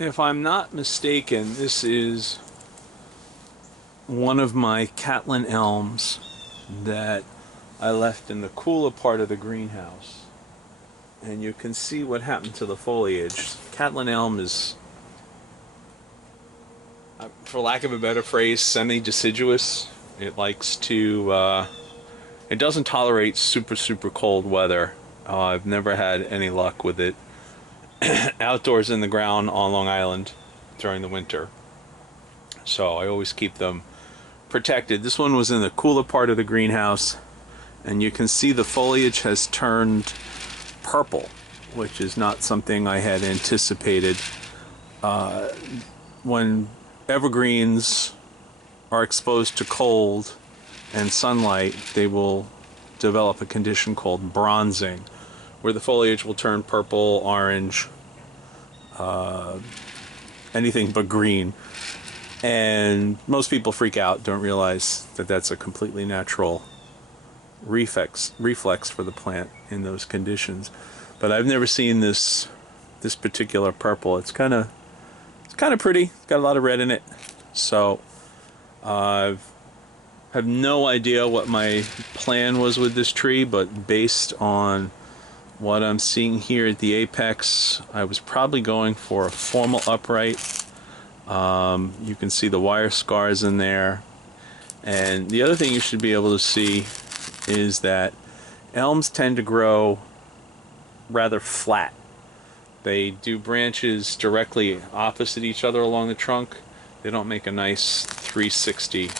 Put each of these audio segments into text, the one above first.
If I'm not mistaken, this is one of my Catlin Elms that I left in the cooler part of the greenhouse. And you can see what happened to the foliage. Catlin Elm is, for lack of a better phrase, semi-deciduous. It likes to, it doesn't tolerate super cold weather. I've never had any luck with it outdoors in the ground on Long Island during the winter. So I always keep them protected. This one was in the cooler part of the greenhouse, and you can see the foliage has turned purple, which is not something I had anticipated. When evergreens are exposed to cold and sunlight, they will develop a condition called bronzing, where the foliage will turn purple, orange, anything but green. And most people freak out, don't realize that that's a completely natural reflex for the plant in those conditions. But I've never seen this particular purple. It's kind of pretty. It's got a lot of red in it. So I have no idea what my plan was with this tree, but based on what I'm seeing here at the apex, I was probably going for a formal upright. You can see the wire scars in there. And the other thing you should be able to see is that elms tend to grow rather flat. They do branches directly opposite each other along the trunk. They don't make a nice 360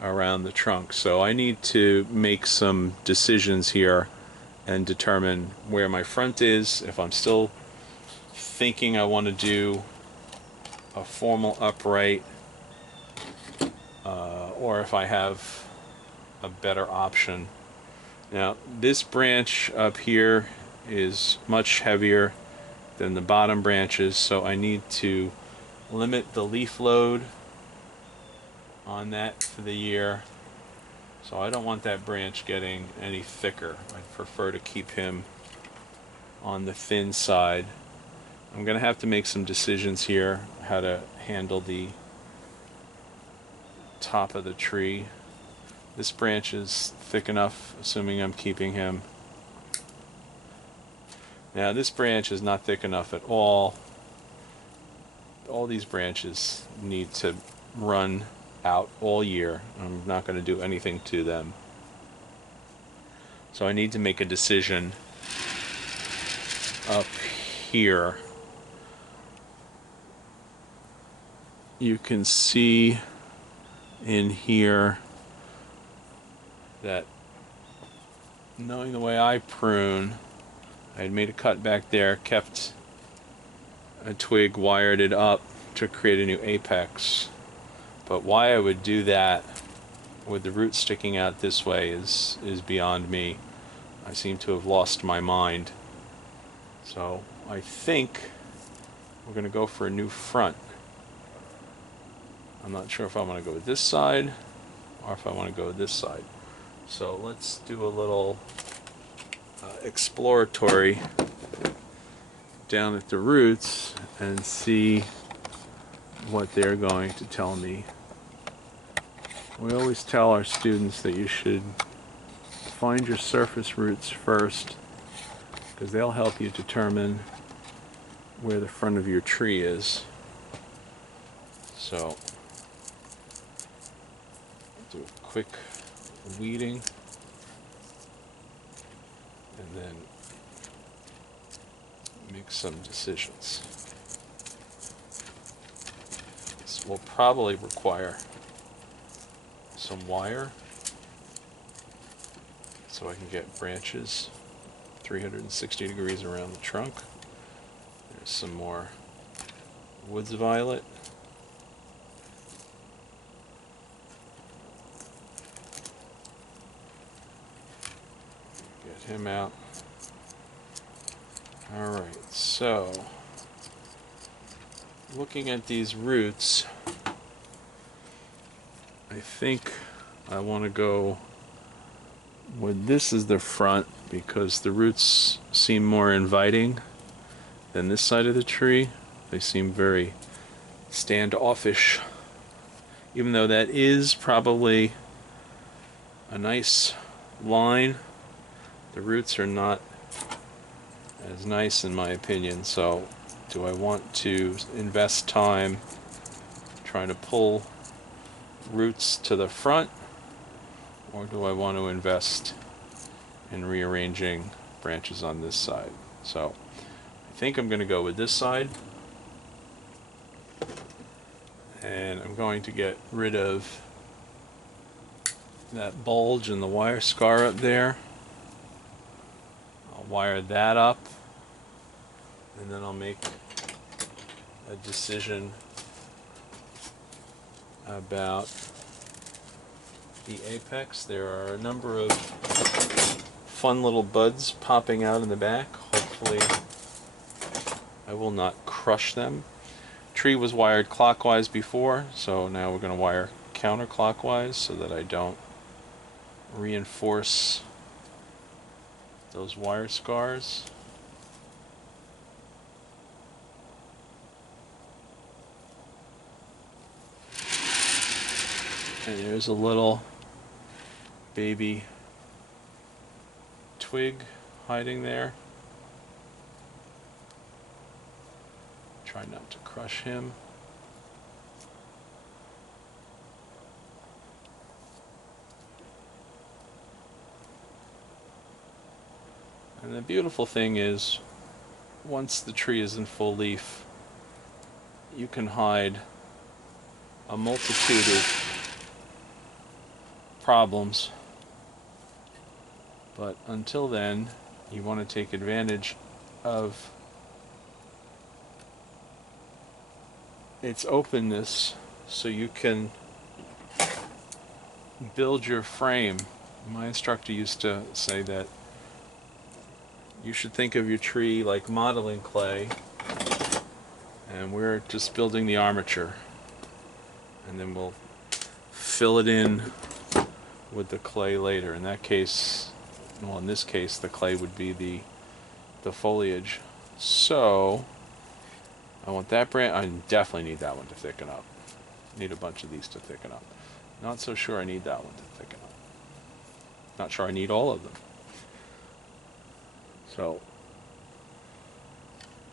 around the trunk. So I need to make some decisions here and determine where my front is, if I'm still thinking I want to do a formal upright, or if I have a better option. Now, this branch up here is much heavier than the bottom branches, so I need to limit the leaf load on that for the year. So I don't want that branch getting any thicker. I prefer to keep him on the thin side. I'm going to have to make some decisions here how to handle the top of the tree. This branch is thick enough, assuming I'm keeping him. Now this branch is not thick enough at all. All these branches need to run out all year. I'm not going to do anything to them. So I need to make a decision up here. You can see in here that, knowing the way I prune, I had made a cut back there, kept a twig, wired it up to create a new apex. But why I would do that with the roots sticking out this way is beyond me. I seem to have lost my mind. So I think we're going to go for a new front. I'm not sure if I want to go with this side or if I want to go with this side. So let's do a little exploratory down at the roots and see what they're going to tell me. We always tell our students that you should find your surface roots first, because they'll help you determine where the front of your tree is. So do a quick weeding and then make some decisions. This will probably require some wire so I can get branches 360 degrees around the trunk. There's some more woods violet. Get him out. Alright, so looking at these roots, I think I want to go with this as the front because the roots seem more inviting than this side of the tree. They seem very standoffish, even though that is probably a nice line. The roots are not as nice in my opinion, so do I want to invest time trying to pull roots to the front, or do I want to invest in rearranging branches on this side? So I think I'm going to go with this side, and I'm going to get rid of that bulge and the wire scar up there. I'll wire that up, and then I'll make a decision about the apex. There are a number of fun little buds popping out in the back. Hopefully I will not crush them. Tree was wired clockwise before, so now we're going to wire counterclockwise so that I don't reinforce those wire scars. And there's a little baby twig hiding there. Try not to crush him. And the beautiful thing is, once the tree is in full leaf, you can hide a multitude of problems. But until then, you want to take advantage of its openness so you can build your frame. My instructor used to say that you should think of your tree like modeling clay, and we're just building the armature, and then we'll fill it in with the clay later. In that case, well, in this case, the clay would be the foliage. So I want that branch. I definitely need that one to thicken up. Need a bunch of these to thicken up. Not so sure I need that one to thicken up. Not sure I need all of them. So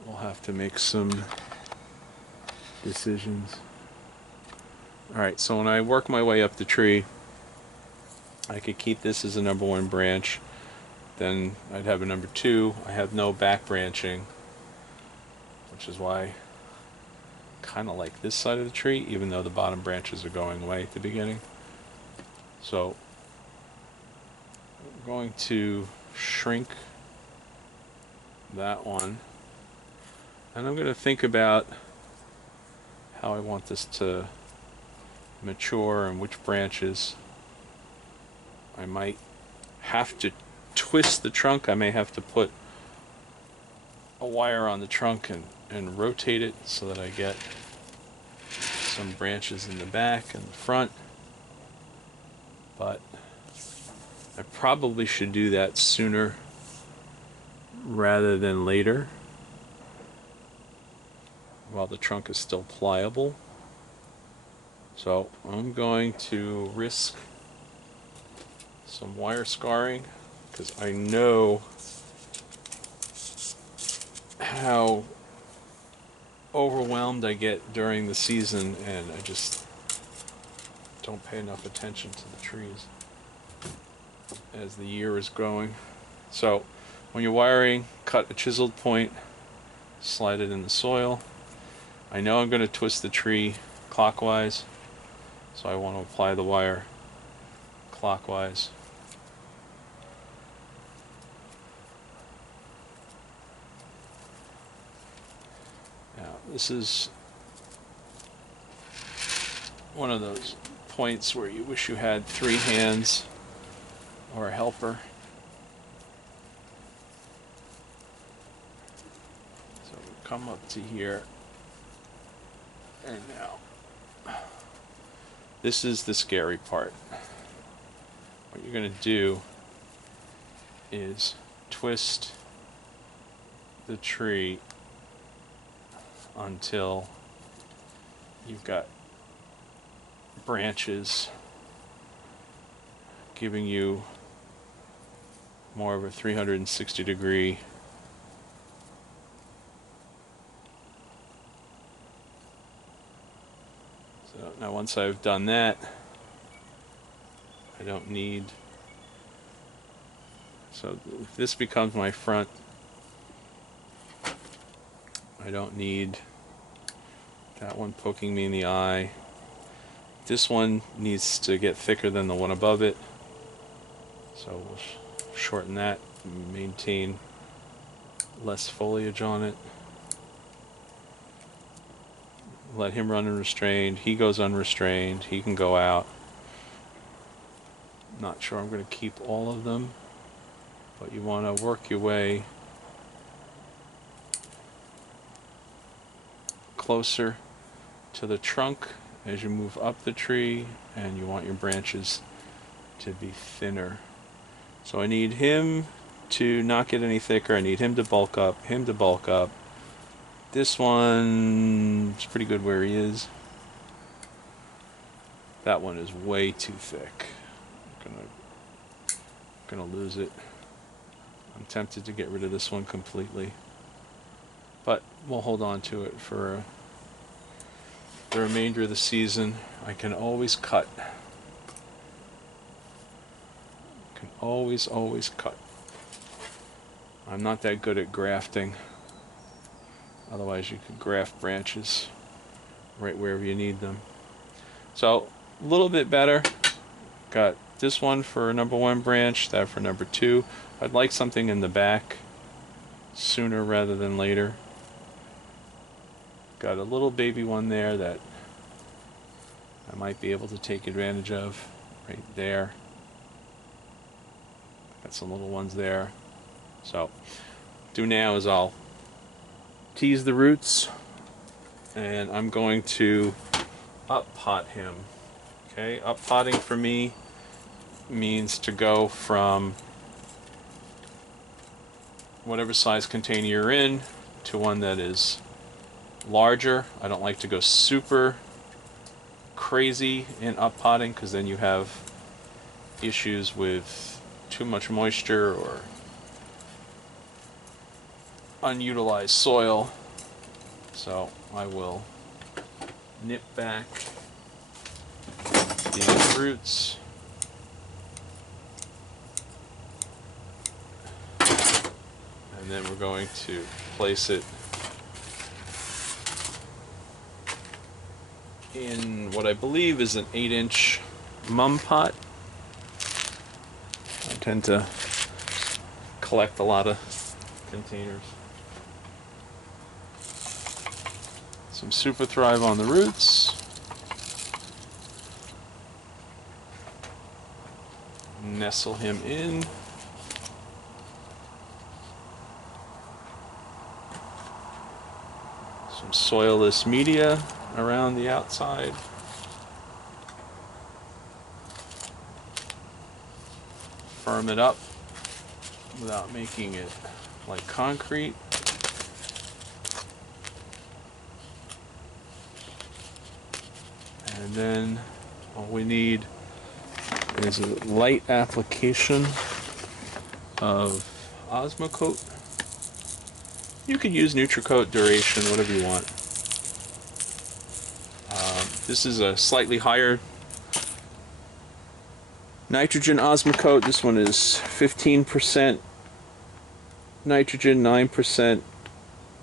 we'll have to make some decisions. Alright, so when I work my way up the tree, I could keep this as a number 1 branch. Then I'd have a number 2. I have no back branching, which is why I kind of like this side of the tree, even though the bottom branches are going away at the beginning. So I'm going to shrink that one, and I'm going to think about how I want this to mature and which branches. I might have to twist the trunk. I may have to put a wire on the trunk and rotate it so that I get some branches in the back and the front. But I probably should do that sooner rather than later, while the trunk is still pliable. So I'm going to risk some wire scarring, because I know how overwhelmed I get during the season, and I just don't pay enough attention to the trees as the year is going. So when you're wiring, cut a chiseled point, slide it in the soil. I know I'm going to twist the tree clockwise, so I want to apply the wire clockwise. Now, this is one of those points where you wish you had 3 hands or a helper. So we come up to here, and now this is the scary part. What you're going to do is twist the tree until you've got branches giving you more of a 360-degree so now once I've done that, I don't need, so if this becomes my front, I don't need that one poking me in the eye. This one needs to get thicker than the one above it, so we'll shorten that and maintain less foliage on it. Let him run unrestrained. He goes unrestrained. He can go out. Not sure I'm going to keep all of them, but you want to work your way closer to the trunk as you move up the tree, and you want your branches to be thinner. So I need him to not get any thicker. I need him to bulk up, him to bulk up. This one is pretty good where he is. That one is way too thick. I'm gonna lose it. I'm tempted to get rid of this one completely, but we'll hold on to it for the remainder of the season. I can always cut. Can always cut. I'm not that good at grafting. Otherwise you could graft branches right wherever you need them. So a little bit better. Got this one for number 1 branch, that for number 2. I'd like something in the back sooner rather than later. Got a little baby one there that I might be able to take advantage of right there. Got some little ones there. So what I'll do now is I'll tease the roots, and I'm going to up pot him. Okay, up potting for me means to go from whatever size container you're in to one that is larger. I don't like to go super crazy in up potting, because then you have issues with too much moisture or unutilized soil. So I will nip back these roots, and then we're going to place it in what I believe is an 8-inch mum pot. I tend to collect a lot of containers. Some Super Thrive on the roots. Nestle him in. Some soilless media around the outside. Firm it up without making it like concrete. And then all we need is a light application of Osmocote. You could use NutriCoat, Duration, whatever you want. This is a slightly higher nitrogen Osmocote. This one is 15% nitrogen, 9%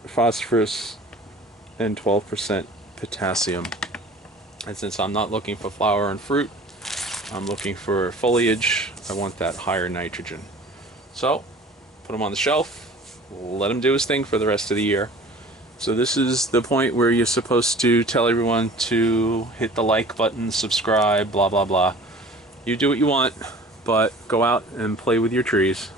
phosphorus, and 12% potassium. And since I'm not looking for flower and fruit, I'm looking for foliage, I want that higher nitrogen. So, put him on the shelf, let him do his thing for the rest of the year. So this is the point where you're supposed to tell everyone to hit the like button, subscribe, blah blah blah. You do what you want, but go out and play with your trees.